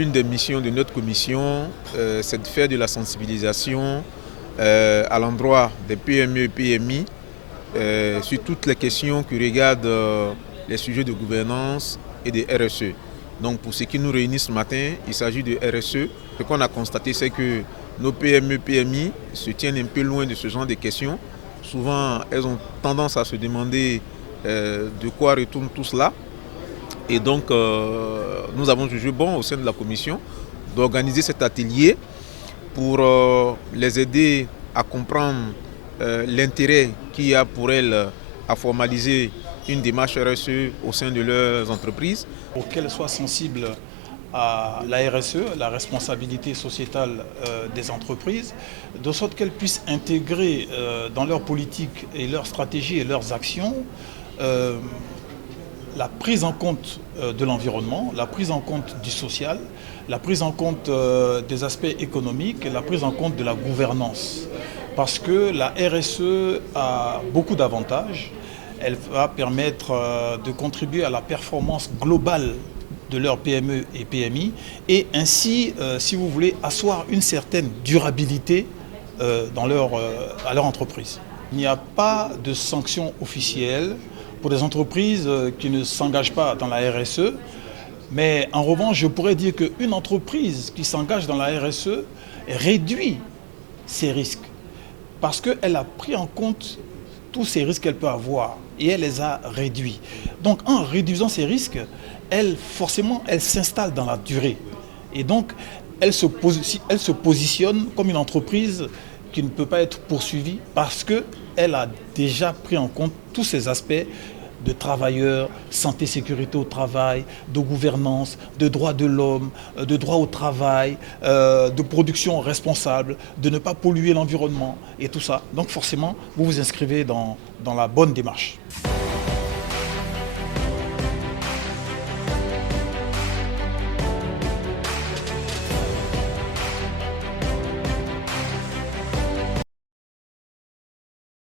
l'une des missions de notre commission, c'est de faire de la sensibilisation à l'endroit des PME et PMI sur toutes les questions qui regardent les sujets de gouvernance et de RSE. Donc pour ce qui nous réunit ce matin, il s'agit de RSE. Ce qu'on a constaté, c'est que nos PME et PMI se tiennent un peu loin de ce genre de questions. Souvent, elles ont tendance à se demander de quoi retourne tout cela. Et donc, nous avons jugé bon au sein de la commission d'organiser cet atelier pour les aider à comprendre l'intérêt qu'il y a pour elles à formaliser une démarche RSE au sein de leurs entreprises. Pour qu'elles soient sensibles à la RSE, la responsabilité sociétale des entreprises, de sorte qu'elles puissent intégrer dans leur politique et leur stratégie et leurs actions la prise en compte de l'environnement, la prise en compte du social, la prise en compte des aspects économiques et la prise en compte de la gouvernance. Parce que la RSE a beaucoup d'avantages. Elle va permettre de contribuer à la performance globale de leurs PME et PMI et ainsi, si vous voulez, asseoir une certaine durabilité à leur entreprise. Il n'y a pas de sanctions officielles pour des entreprises qui ne s'engagent pas dans la RSE. Mais en revanche, je pourrais dire qu'une entreprise qui s'engage dans la RSE réduit ses risques parce qu'elle a pris en compte tous ces risques qu'elle peut avoir et elle les a réduits. Donc en réduisant ces risques, forcément, elle s'installe dans la durée. Et donc, elle se positionne comme une entreprise qui ne peut pas être poursuivie parce qu'elle a déjà pris en compte tous ces aspects de travailleurs, santé, sécurité au travail, de gouvernance, de droits de l'homme, de droit au travail, de production responsable, de ne pas polluer l'environnement et tout ça. Donc forcément, vous vous inscrivez dans la bonne démarche.